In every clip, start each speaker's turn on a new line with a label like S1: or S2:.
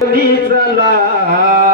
S1: चला?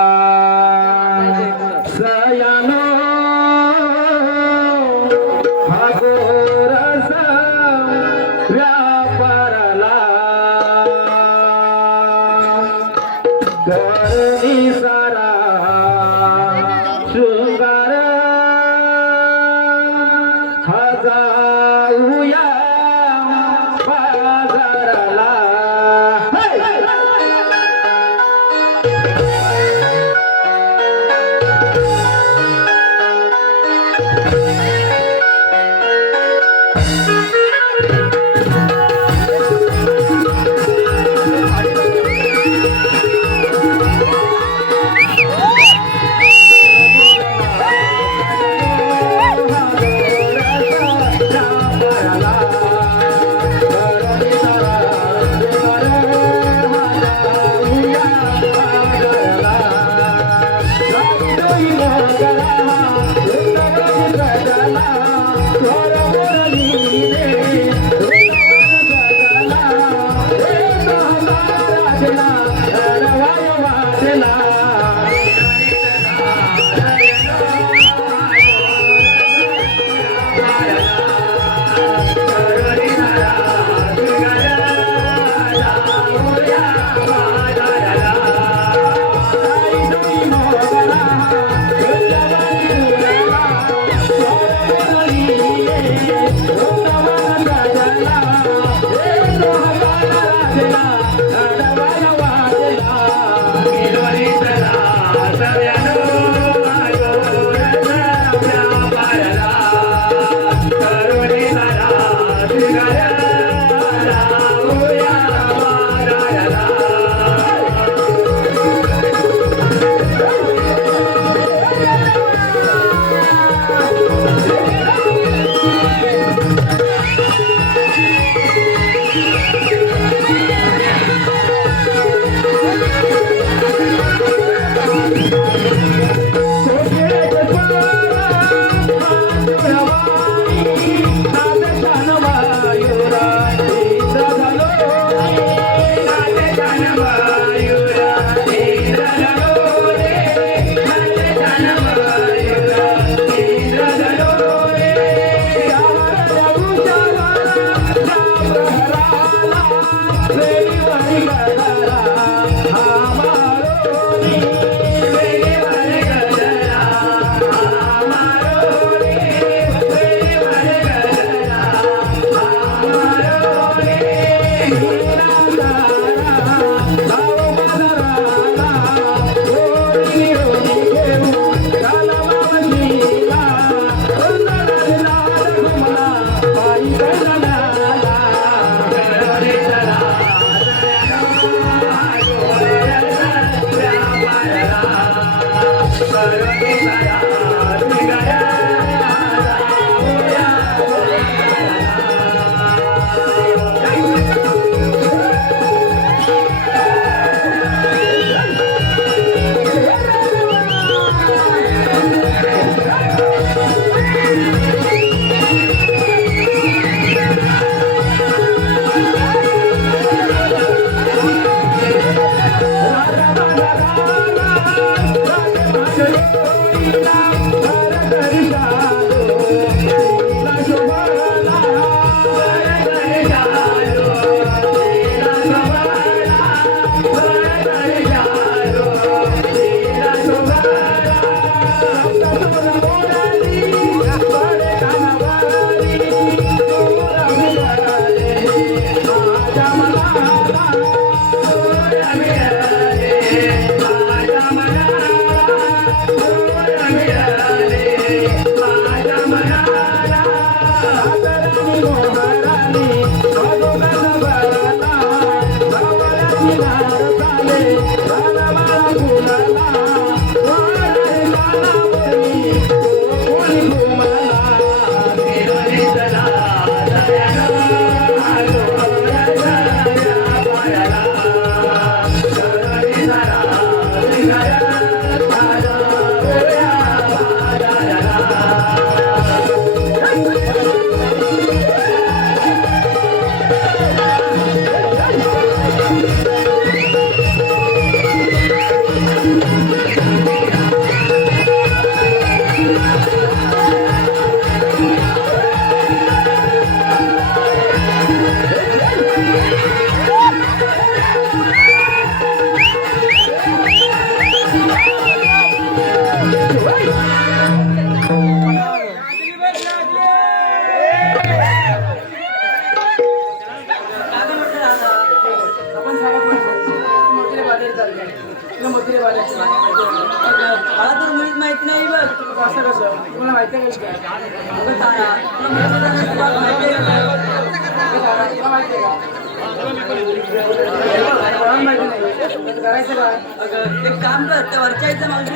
S2: एक काम कर वरच्या इथं माझं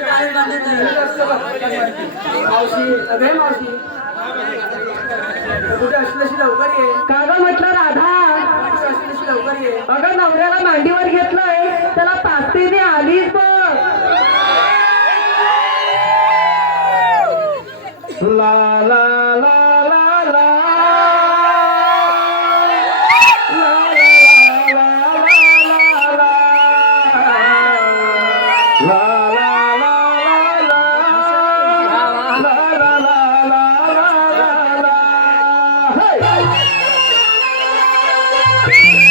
S3: काय कुठे असल्याशी लवकर ये.
S1: काय म्हटलं राधा? अगं नवऱ्याला मांडीवर घेतलंय. त्याला ताकदीने आलीच. बघ Música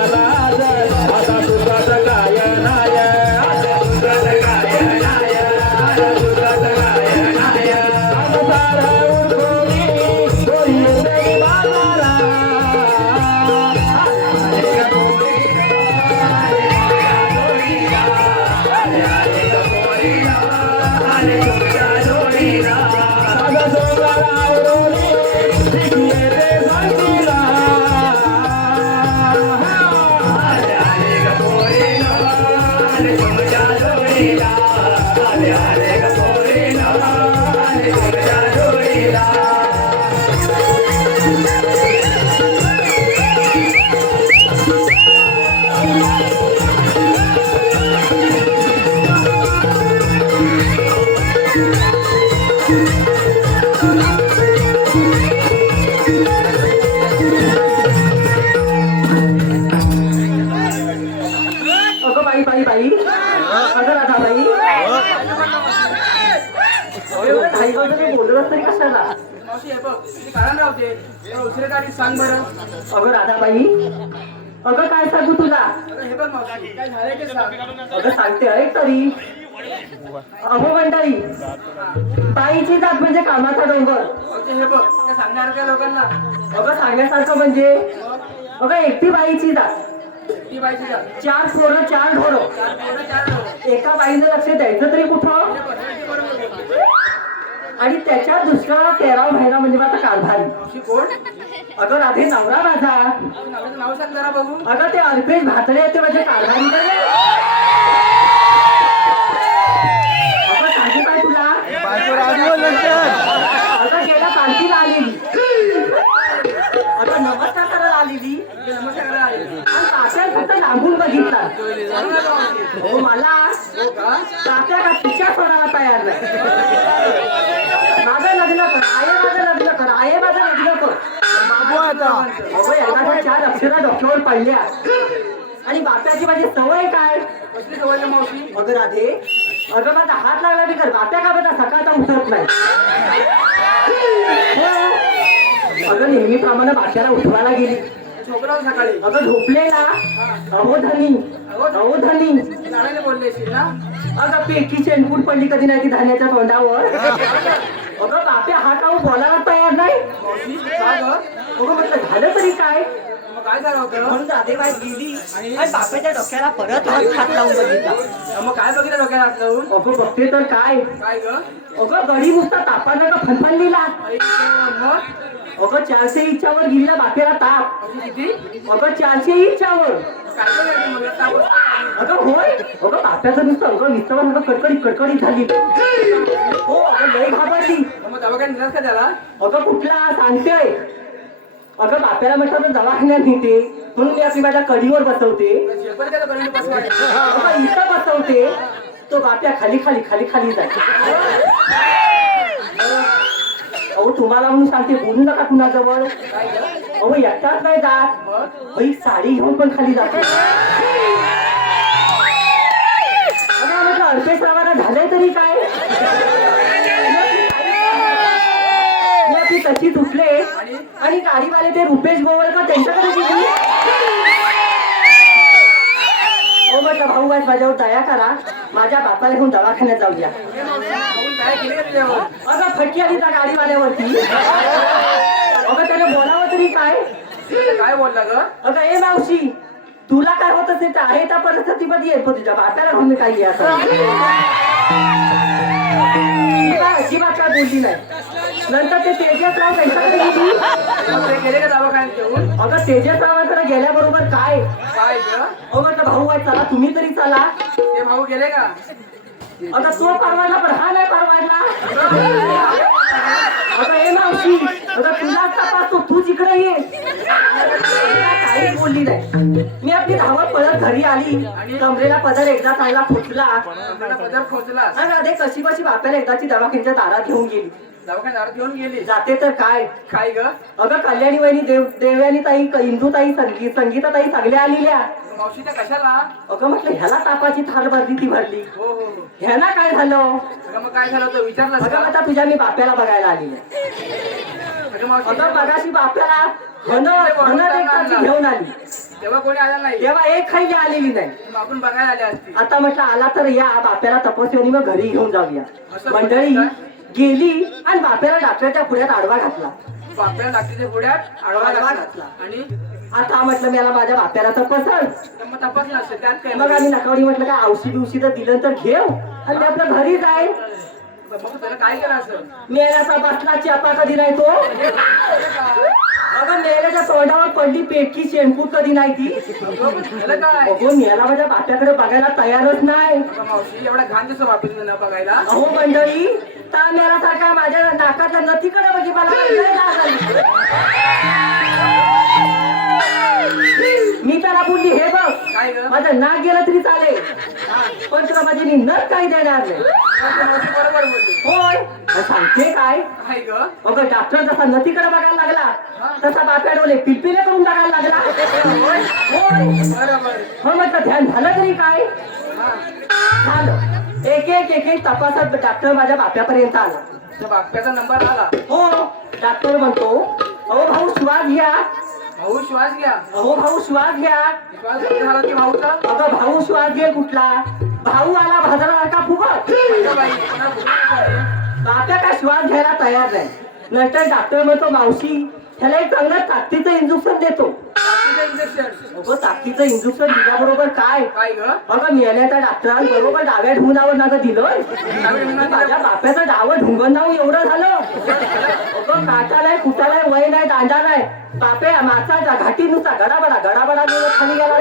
S1: वगैरे बोलत कशाला
S3: मावशी हे बघ मी कारण राहते उशिरा गाडी सांग बरं
S1: अगं राधाबाई अगं काय सांगू तुला?
S3: अगं हे बघ मावशी काय झालंय ते सांग
S1: अगं सांगते ऐक तरी. अहो मंडळी बाईची जात म्हणजे कामाचा डोंगर.
S3: मावशी हे बघ त्या सांगणार लोकांना
S1: अगं सांगण्यासारखं म्हणजे? अगं एकटी बाईची जात.
S3: ती बाईची जा
S1: चार पोरं चार ढोरं.
S3: चार पोरं, चार लोकं.
S1: एका बाईनं लक्ष द्यायचं तरी कुठं?
S3: हे बघ, हे
S1: आणि त्याच्या दुसरा तेरा महिना म्हणजे माझा कारभारी.
S3: कोण?
S1: अगं राधे नवरा माझा.
S3: नवऱ्याचं नाव सांग जरा बघू
S1: अगं ते अल्पेश भातडे ते माझे कारभारी अगं सांगू काय तुला? अगं गेल्या पालखीला आलेली अगं नमस्कार करायला आलेली
S3: ते नमस्कार करायला आले.
S1: आणि तात्या फक्त लांबून बघितला. हो मला
S3: हो का?
S1: तिच्या सोडायला तयार नाही माझं लग्न कर आहे माझं लग्न कर आहे माझं लग्न कर अगं एखाद्या चार अक्षरा डोक्यावर पडल्या आणि बाप्याची माझी सवय काय?
S3: कसली सवय मावशी?
S1: अगं राधे.
S4: अगं माझा हात लागला मी कर बाप्या का बघा सकाळचा उठत नाही? हो. अगं नेहमीप्रमाणे बाप्याला उठवायला गेली.
S3: सकाळी.
S4: अगं झोपलेला. अहो धनी. अहो धनी.
S3: बोलले
S4: अगं पेकी चेनपूट पडली कधी नाही ती धान्याच्या तोंडावर? अगं बाप्या हा काऊ बोलायला तयार नाही? अगं म्हटलं झालं तरी काय?
S3: मग काय झालं होतं?
S4: म्हणून दादेबाई गेली आणि बाप्याच्या डोक्याला परत हात हात लावून बघितला.
S3: मग काय बघितलं डोक्याला हात लावून?
S4: अगं बघते तर काय?
S3: काय ग?
S4: अगं गडी नुसता तापानं का फनफनलीला.
S3: आई ग, मग?
S4: अगं चारशे इंचावर गेला बापेला ताप.
S3: किती?
S4: अगं चारशे इंचावर.
S3: काय
S4: अगं होय? अगं बाप्याचं नुसतं अगं विस्तवन अगं कडकडीत कडकडीत झाली. हो अगं लय घाबरली.
S3: मग दवाखान्यात नेलास का त्याला?
S4: अगं कुठला? सांगतेय. अगं बाप्याला म्हटलं तर दवाखान्यात नेते. म्हणून मी आपली माझ्या कडीवर बसवते. अगं इथं बसवते. तो बाप्या खाली खाली खाली खाली जाते. अहो तुम्हाला म्हणून सांगते बोलू नका कुणाजवळ. अहो एकटाच नाही जात. बाई साडी घेऊन पण खाली जाते. अगं अल्पेश रावाला झालंय तरी काय? आपली तशीच उठले
S3: आणि
S4: गाडीवाले ते रुपेश गोवळकर त्यांच्याकडे गेली. हो म्हटलं भाऊ आज माझ्यावर दया करा. माझ्या बापाला घेऊन दवाखान्यात
S3: का तुझ्यावर
S4: अगं फटकी आली त्या गाडीवाल्यावरती. अगं त्याने बोलावं तरी काय?
S3: काय बोलला ग?
S4: अगं ए मावशी तुला काय होत असेल तर आहे त्या परिस्थितीमध्ये येतो तुझ्या बापाला म्हणून काय घ्या अजिबात काय बोलली नाही. नंतर ते तेजसराव त्यांच्याकडे गेली.
S3: ते गेले का दवाखान्यात घेऊन?
S4: अगं तेजसरावांकडे गेल्याबरोबर काय?
S3: काय ग?
S4: म्हटलं भाऊ आहे चला तुम्ही तरी चला.
S3: ते भाऊ गेले का?
S4: अगं तो परवाडला पण हा नाही परवाडला. अगं ए मावशी अगं तुला तपासतो तू जिकडे ये. काही बोलली नाही. मी आपली धावत पळत घरी आली. कमरेला पदर एकदा चांगला फुटला
S3: आपल्याला पदर खोचला.
S4: आणि कशी बशी बाप्याला एकदाची दवाखान्याच्या दारात घेऊन गेली.
S3: दवाखान्यात दारात घेऊन गेली.
S4: जाते तर काय
S3: काय ग?
S4: अगं कल्याणी वहिनी देव देवयानी ताई इंदू ताई संगीत संगीता ताई सगळ्या आलेल्या.
S3: मावशी त्या कशाला?
S4: अगं म्हटलं ह्याला तापाची थार भरली ती भरली.
S3: हो हो. हो
S4: ह्याला काय झालं?
S3: अगं मग काय झालं होतं?
S4: अगं
S3: का?
S4: आता तुझ्या मी बाप्याला बघायला आली
S3: अगं मावशी
S4: अगं मगाशी बाप्याला हन हन एकाची घेऊन आली.
S3: तेव्हा कोणी आला नाही?
S4: तेव्हा एक खायली आलेली नाही.
S3: आपण बघायला आले असते.
S4: आता म्हटलं आला तर या बाप्याला तपस्वीनी मग घरी घेऊन जाऊया. मंडळी? गेली आणि बाप्याला डॉक्टरच्या पुढ्यात आडवा घातला.
S3: आपल्याला लागते पुढ्यात आडवा
S4: आडवा
S3: घातला. आणि?
S4: आता म्हटलं मला माझ्या बाप्याला तपसल
S3: मग तपासलं असेल त्यात काय
S4: मग आम्ही नकावडी म्हटलं काय औषधी बिवशी तर दिलं तर घेऊ आणि ते आपलं घरी
S3: मग त्याला काय केलं असं
S4: मेल्याचा बसला चेपा कधी नाही तो. अगं मेल्याच्या तोंडावर पडली पेटकी शेणपूट कधी नाही ती.
S3: अगं, झालं काय?
S4: अगो मेला माझ्या बाप्याकडे बघायला तयारच नाही.
S3: मावशी एवढा घाण दिसतो वापरून न बघायला.
S4: अहो मंडळी ता मेला सारखा माझ्या नाकाच्या नथीकडे बघी मला. मी त्याला बोलली हे बघ माझं नाक गेलं तरी चालेल. पण तुला माझी नथ काही देणार नाही.
S3: बरोबर
S4: होय सांगते काय? अगं डॉक्टर जसा नथीकडे बघायला लागला तसा बाप्या डोले पिलपिले करून बघायला लागला. होय? हो म्हटलं ध्यान झालं तरी काय? झालं. एक एक एक एक तपासत डॉक्टर माझ्या बाप्यापर्यंत आला.
S3: बाप्याचा नंबर आला.
S4: हो डॉक्टर म्हणतो अहो भाऊ श्वास घ्या.
S3: भाऊ श्वास घ्या.
S4: अहो भाऊ श्वास घ्या.
S3: श्वास झाला की भाऊचा?
S4: अगं भाऊ श्वास घे कुठला? भाऊ आला फुगत?
S3: बाई कोणा बोलू नये.
S4: बाप्या काय श्वास घ्यायला तयार नाही. नंतर डॉक्टर म्हणतो मावशी ह्याला एक चांगलं ताकदीचं इंजेक्शन देतो.
S3: इंजेक्शन
S4: ताकदीचं इंजेक्शन दिल्याबरोबर काय?
S3: काय ग?
S4: अगं मेल्याच्या डॉक्टरांबरोबर डाव्या ढुंगणावर ना दिलं. माझ्या बाप्याचं डावं ढुंगण नाव एवढं झालं. अगं काटा नाही कुटा नाही वय नाही दांडा नाही बापे मागचा घाटी नुसता गडाबडा गडाबडा खाली गेला.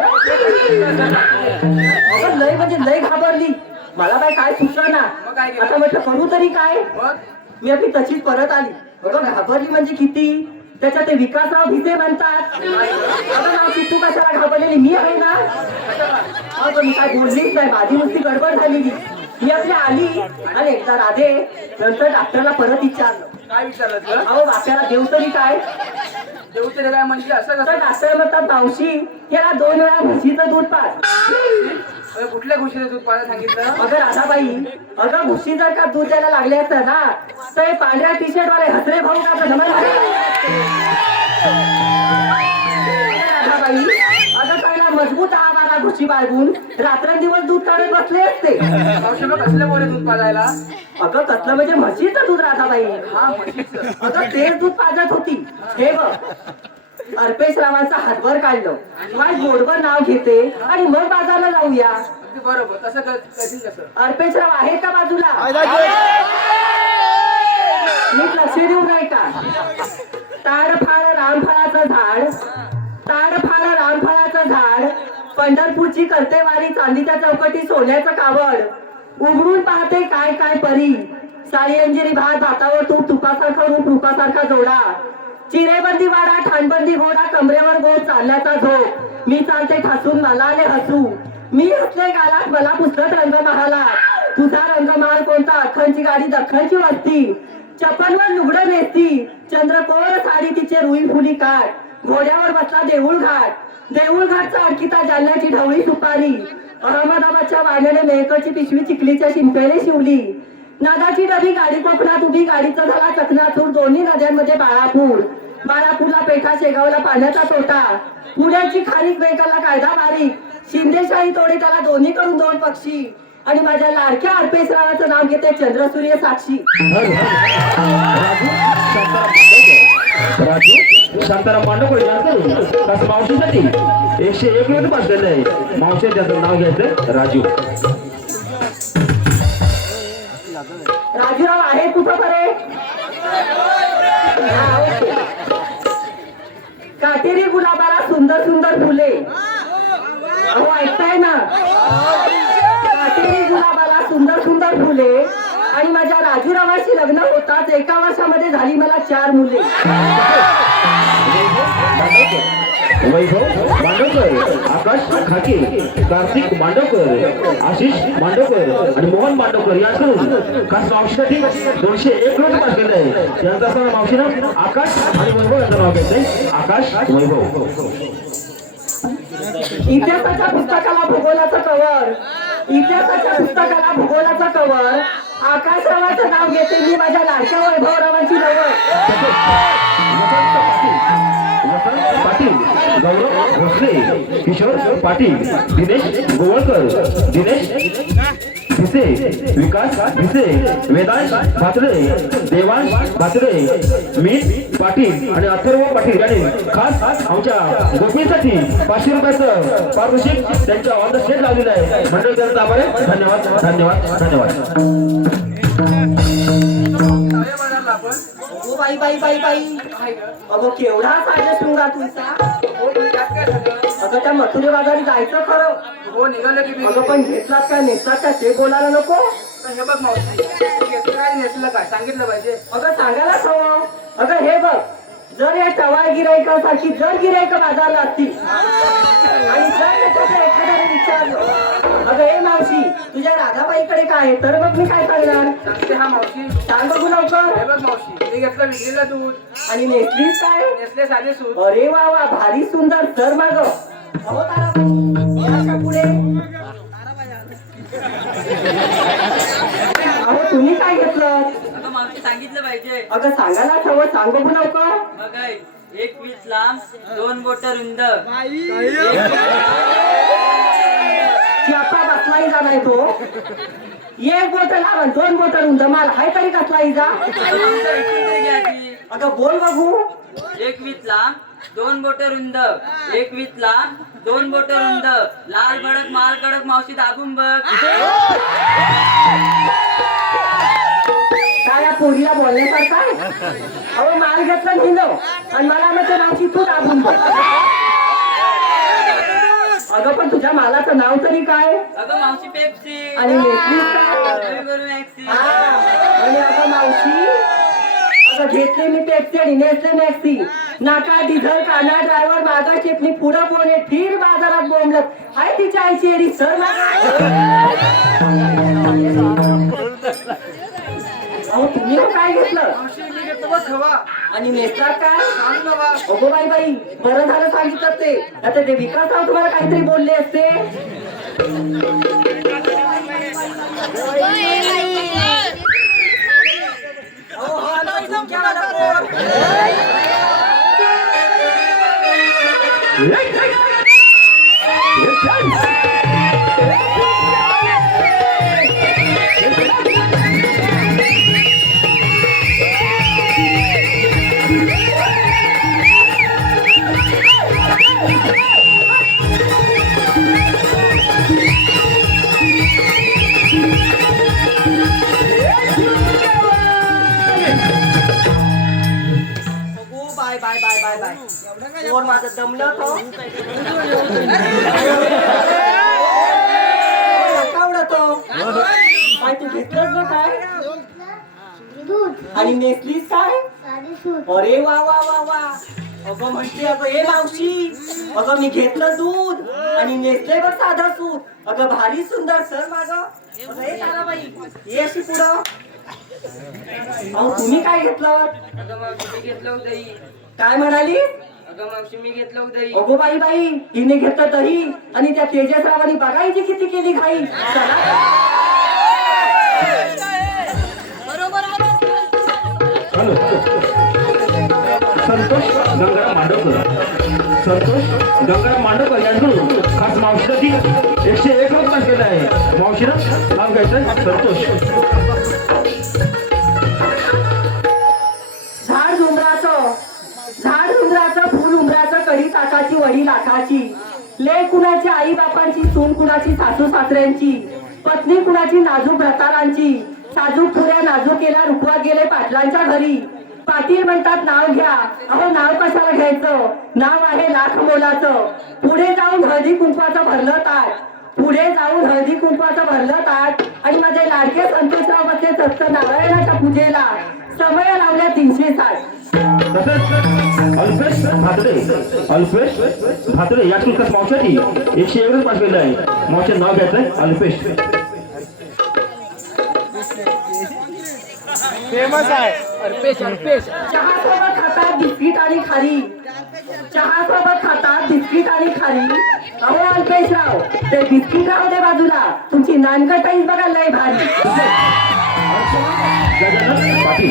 S4: अगं लय म्हणजे लय घाबरली. मला काय काय
S3: काय केलं?
S4: आता म्हटलं करू तरी काय? मी आपली तशीच परत आली. अगं घाबरली म्हणजे किती? त्याच्यात ते विकासराव भिसे म्हणतात तू कशाला घाबरलेली? मी आहे ना? मी काय बोललीच नाही. माझी नुसती गडबड झालेली. मी आपली आली आणि एकदा राधे नंतर डॉक्टरला परत विचारलं.
S3: काय विचारलं
S4: अहो बाप्याला देव तरी काय?
S3: देऊ तरी काय म्हणजे असं कसं?
S4: डॉक्टर म्हणतात मावशी याला दोन वेळा म्हशीचं दूध पाच
S3: कुठल्या गोष्टीचं दूध पाहायला सांगितलं?
S4: अगं राधाबाई अगं भुशी जर का दूध द्यायला लागले असतं ना तर हे पांढऱ्या टी शर्ट वाले हसरे भाऊ का जमा राधाबाई अगं त्याला मजबूत आम्हाला भुशी बाळगून. रात्रंदिवस दूध काढत बसले असते.
S3: मावशी मग कसलं दूध पाजायला?
S4: अगं कसलं म्हणजे म्हशीचं दूध राधाबाई.
S3: हा म्हशीचं.
S4: अगं तेच दूध पाजत होती. हे बघ अर्पेश रावांचा हातभर काढलं. माझ गोडभर नाव घेते आणि मग बाजारला जाऊया.
S3: बरोबर. तसं
S4: अर्पेशराव आहेत का बाजूला? नीट लक्ष देऊ नये का? ताडफाळ रामफळाचं झाड ताडफाळ रामफळाचं झाड पंढरपूरची करतेवारी चांदीच्या चौकटी सोन्याचं कावड. उघडून पाहते काय काय परी. साडी अंजिरी भात भातावर तूप तुपासारखा रूप रूपासारखा जोडा. चिरेबंदी वाडा ठाणबंदी घोडा कमरेवर गोड चालल्याचा झोप. मी चालते ठासून मला आले हसू. मी हसले गालात मला पुस्तक रंग महाला तुझा रंगमहाल कोणता? अख्खनची गाडी दख्खनची वस्ती. चपलवर लुगडं नेसती. चंद्रकोर साडी तिचे रुई फुली काट घोड्यावर बसला देऊळ घाट. देऊळ घाटचा अडकिता जालन्याची ढवळी सुपारी. अहमदाबादच्या वाण्याने मेहकरची पिशवी चिखलीच्या शिंपेने शिवली. नादाची डबी गाडी कोकणात उभी गाडीचा झाला चकनाचूर दोन्ही नद्यांमध्ये बाळापूर. बाळापूरला पेठा शेगावला पाण्याचा तोटा. पुण्याची खारीक बेकाला कायदा बारीक. शिंदेशाही तोडे त्याला दोन्ही करून दोन पक्षी. आणि माझ्या लाडक्या अर्पेश नाव घेते चंद्रसूर्य साक्षी.
S1: शांताराम पांडवकडे मावशीसाठी एकशे एक मिनिट बसलेलं आहे. मावशी त्याचं नाव घ्यायचं राजू.
S4: राजूराव आहे कुठं बरे? काटेरी गुलाबाला सुंदर सुंदर फुले. अहो ऐकताय ना? काटेरी गुलाबाला सुंदर सुंदर फुले आणि माझ्या राजूरावाशी लग्न होताच एका वर्षामध्ये झाली मला चार मुले.
S1: वैभव मांडवकर आकाश खाके कार्तिक मांडवकर आशिष मांडवकर आणि मोहन मांडवकर याकडून खास मावशीसाठी दोनशे एक रुपये बसलेलं आहे. त्यांचा असताना मावशीनं आकाश आणि वैभव यांचं नाव घ्यायचंय आकाश वैभव.
S4: इतिहासाच्या पुस्तकाला भूगोलाचं कवर इतिहासाच्या पुस्तकाला भूगोलाचं कवर आकाशरावाचं नाव घेते मी माझ्या लाडक्या वैभवरावांची नवल
S1: वसंत पाटील वसंत पाटील गौरव भोसले किशोर पाटील दिनेश गोवळकर दिनेश भिसे विकास भिसे वेदांत भात्रे देवांश भात्रे मीठ पाटील आणि अथर्व पाटील यांनी खास आमच्या गोपीसाठी पाचशे रुपयाचं पारितोषिक त्यांच्या ऑन द स्टेट लावलेलं आहे. मंडळ त्यांचा आभार धन्यवाद धन्यवाद धन्यवाद.
S4: हो बाई बाई बाई बाई. अगो केवढा साजे तुमचा? अगं त्या मथुरे बाजारी जायचं खरं.
S3: हो निघालं की
S4: अगं पण घेतलात काय नेसलात काय? ते बोलायला नको.
S3: तर हे बघ मावशी घेतलं काय नेसलं काय? सांगितलं पाहिजे.
S4: अगं सांगायलाच हवं. अगं हे बघ. जर या टवाळ गिरायकासारखी जर गिरायक बाजारला असतील. आणि जर त्याच्याकडे एखाद्याने विचारलं अगं हे मावशी तुझ्या राधाबाईकडे काय आहे? तर मग मी काय सांगणार
S3: सांगते हा मावशी
S4: सांग बघू लवकर.
S3: हे बघ मावशी मी घेतलं विकलेलं दूध.
S4: आणि नेसलीस काय?
S3: नेसले साधे सूत.
S4: अरे वा वा भारी सुंदर सर माग. अहो ताराबाई, या का पुढे? अहो तुम्ही काय घेतलं?
S2: सांगितलं पाहिजे.
S4: अगं सांगायला हवं सांग लवकर.
S2: बघा एक वीस लांब दोन बोट रुंद.
S4: आता बसला इजा नाही तो. एक बोट लावून दोन बोट रुंद. मला हाय तरी कसला इजा अगं बोल बघू.
S2: एक वीस लांब दोन बोट रुंद. एक वीस लांब दोन बोट रुंद. लाल भडक माल कडक मावशी दाबून बघ.
S4: काय या पोरीला बोलण्यासारखं आहे? अहो माल घेतला निलो आणि मला नावची तू दाबून. बघ अगं पण तुझ्या मालाचं नाव तरी काय?
S2: अगं मावशी पेप्सी.
S4: आणि काय? हा, अगं मावशी? अगं घेतले मी पेप्सी आणि नेसले मॅक्सी नाका डिझल काना ड्रायव्हर मागा चेपणी पुढं बोने फिर बाजारात बोंबलत. हाय तिच्या आईची एडी सर अहो तुम्ही हो काय घेतलं? आणि नेसलात काय? अगो बाई बाई बरं झालं सांगितलं ते. आता ते विकास राव तुम्हाला काहीतरी बोलले असते. अहो, हा कोण माझं दमलं तो. काय तू घेतलंस ना काय?
S5: दूध
S4: आणि नेसलीस काय? अरे वा वा वा वा. अगं म्हणते अगं हे मावशी अगं मी घेतलं दूध आणि नेसले बघ साधं सूत. अगं भारी सुंदर सर माग. अगं हे ताराबाई ये अशी पुढं. अहो तुम्ही काय घेतलं? काय म्हणाली?
S2: अगं मावशी मी घेतलं होतं दही
S4: अगो बाई बाई हिने घेतलं तरी आणि त्या तेजसरावांनी बघायची किती केली घाई.
S1: संतोष गंगाराम मांडवकर. संतोष गंगाराम मांडवकर यांकडून खास मावशीसाठी एकशे एक रुपये केलं आहे. मावशीनं नाव घ्यायचं संतोष.
S4: वडील आकाशी ले कुणाची आई बापांची सून कुणाची सासू सासऱ्यांची पत्नी कुणाची नाजूक रतारांची साजूक पुऱ्या नाजू केल्या रुपवा गेले पाटलांच्या घरी. पाटील म्हणतात नाव घ्या. अहो नाव कशाला घ्यायचं? नाव आहे लाख मोलाचं. पुढे जाऊन हळदी कुंकवाचं भरलं ताट. पुढे जाऊन हळदी कुंकवाचं भरलं ताट. आणि माझे लाडके संतोषराव बसले सत्त नारायणाच्या पूजेला. समय लावल्या तीनशे साठ.
S1: अल्पेश भातरे अल्पेश भातरे या शुल्कास मावशाची एकशे एक रुपये पाठवलेलं आहे. मावशे नाव घ्यायचं आहे अल्पेश.
S4: चहा सोबत खातात बिस्किट आणि खारी. चहा सोबत खातात बिस्किट आणि खारी. अहो अल्पेशराव ते बिस्किट राहू दे बाजूला. तुमची नानकटाईच बघा लय भारी.
S1: गजानन पाटील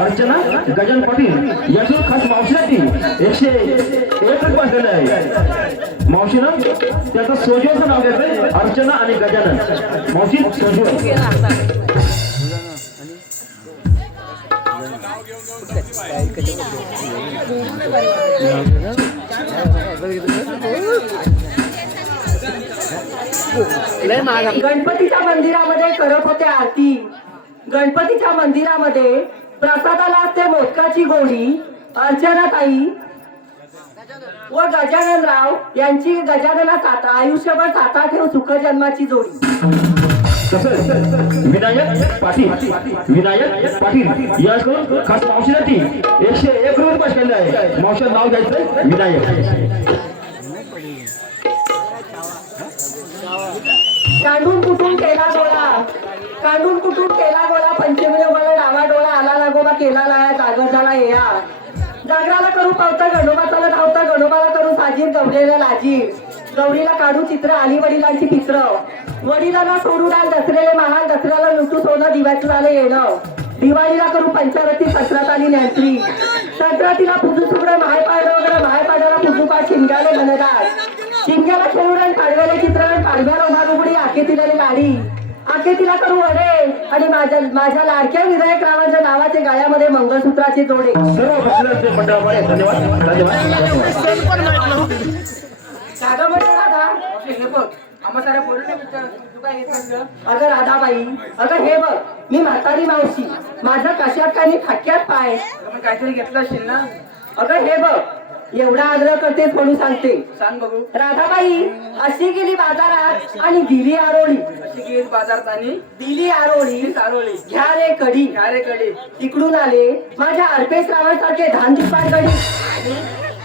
S1: अर्चना गजानन पाटील यातून खास मावशीसाठी एकशे एक रुपये पाठवलेलं आहे. मावशीनं त्याचं सोजवचं नाव घ्यायचंय अर्चना आणि गजानन. मावशी सोजव
S4: गणपतीच्या मंदिरामध्ये करत होते आरती. गणपतीच्या मंदिरामध्ये प्रसादाला असते मोदकाची गोळी अर्चनाताई व गजाननराव यांची गजानना सात आयुष्यभर साता ठेव सुखजन्माची जोडी.
S1: विनायक पाटील विनायक पाटील याकडून खास मावशीसाठी एकशे एक रुपये पाठवलेलं आहे. मावशीचं नाव घ्यायचंय विनायक.
S4: कांडून कुठून केला डोळा कांडून कुठून केला गोळा? पंचमी गोळा डावा डोळा आला लागोबा केला लाया जागर झाला या जागराला करू पावता गणोबाचाला धावता गणोबाला करू साजीर गवलेला लाजीर. गौरीला काढू चित्र आली वडिलांची चित्र वडिलांना सोडू डाल दसरेले महाल दसऱ्याला लुटू सोनं दिव्याचं येणं. दिवाळीला करू पंचारती सत्रात आली नॅन्ट्री संक्रांतीला पुजू सुगडे माय पाडलं वगैरे माय पाडाला पुजू पाड शिंगाले घनदार शिंग्याला खेळून पाडव्याला चित्र पाडव्याला उभारुगडी उघडी आके लाडी. आके तिला करू अडे आणि माझ्या माझ्या लाडक्या विनायक रावांच्या नावाचे गाळ्यामध्ये मंगळसूत्राचे जोडे म्हणजे राधा? अगं राधाबाई अगं हे बघ मी म्हातारी मावशी माझं कशात काही फाटक्यात पाय.
S3: काहीतरी घेतलं असशील ना?
S4: अगं हे बघ एवढा आग्रह करते म्हणून सांगते.
S3: सांग बघू.
S4: राधाबाई अशी गेली बाजारात आणि दिली आरोळी.
S3: अशी गेली बाजारात आणि
S4: दिली आरोळी.
S3: सारोळी
S4: घ्या रे कडी.
S3: घ्या रे कडे.
S4: तिकडून आले माझ्या अल्पेश रावांसारखे धान दिपाट गडी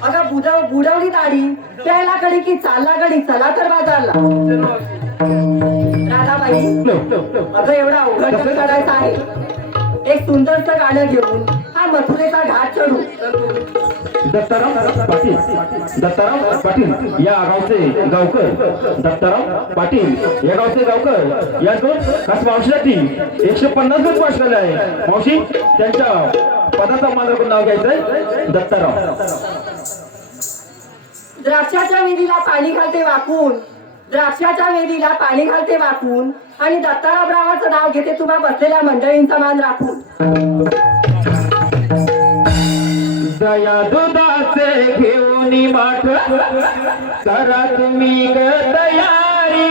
S4: अगं बुडव बुडवली दाढी. प्यायला गडी की चालला गडी? चला तर बाजारला. राधाबाई अगं एवढा अवघड कसं करायचं आहे. एक सुंदरचं गाणं घेऊन हा मथुरेचा घाट चढू.
S1: दत्ताराम पाटील दत्ताराम पाटील या गावचे गावकर दत्ताराम पाटील या गावचे गावकर. या दोन खास मावशीसाठी एकशे पन्नास रुपये वाचलेले आहे. मावशी त्यांच्या पदाचा राखून नाव घ्यायचंय दत्ताराम
S4: द्राक्षाच्या वेलीला पाणी घालते वाकून. द्राक्षाच्या वेलीला पाणी घालते वाकून. आणि दत्ताराम रावाचं नाव घेते तुम्हा बसलेल्या मंडळींचा मान राखून.
S1: दया दुधाचे घेऊन माठ करा तुम्ही ग तयारी.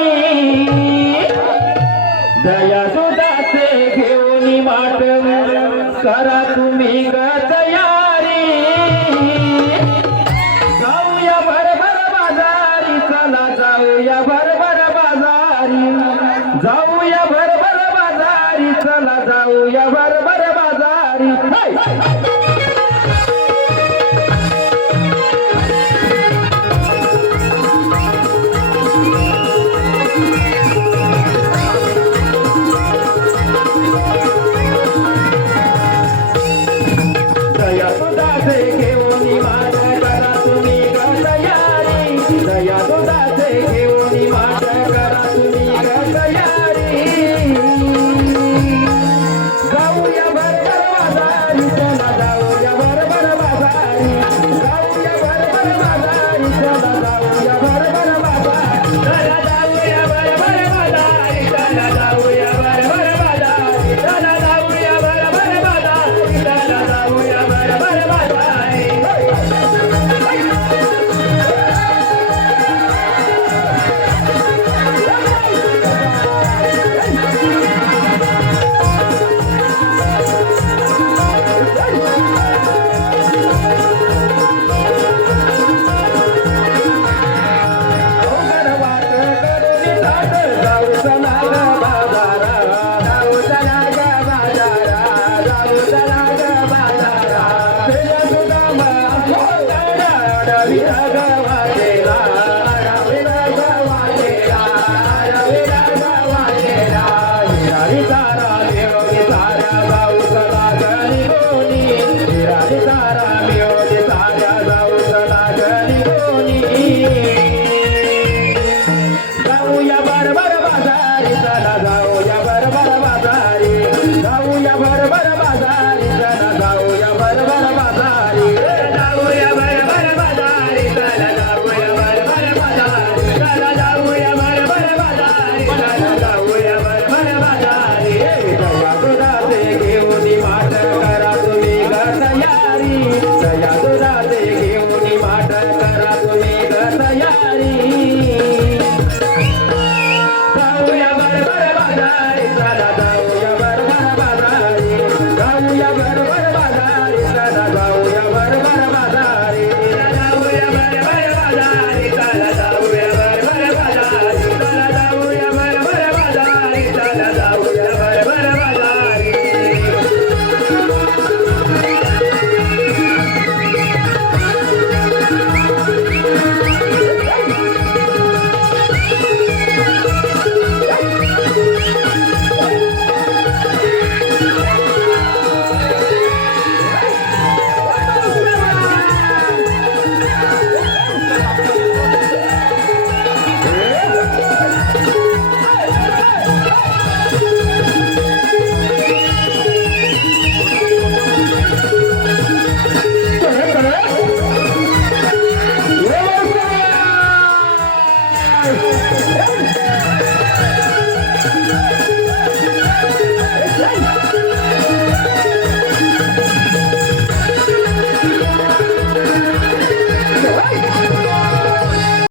S1: दया दुधाचे घेऊन माठ करा तुम्ही ग तयारी. जाऊया भरभर बाजारी. चला जाऊया भरभर बाजारी. जाऊया भरभर बाजारी. चला जाऊया भरभर बाजारी.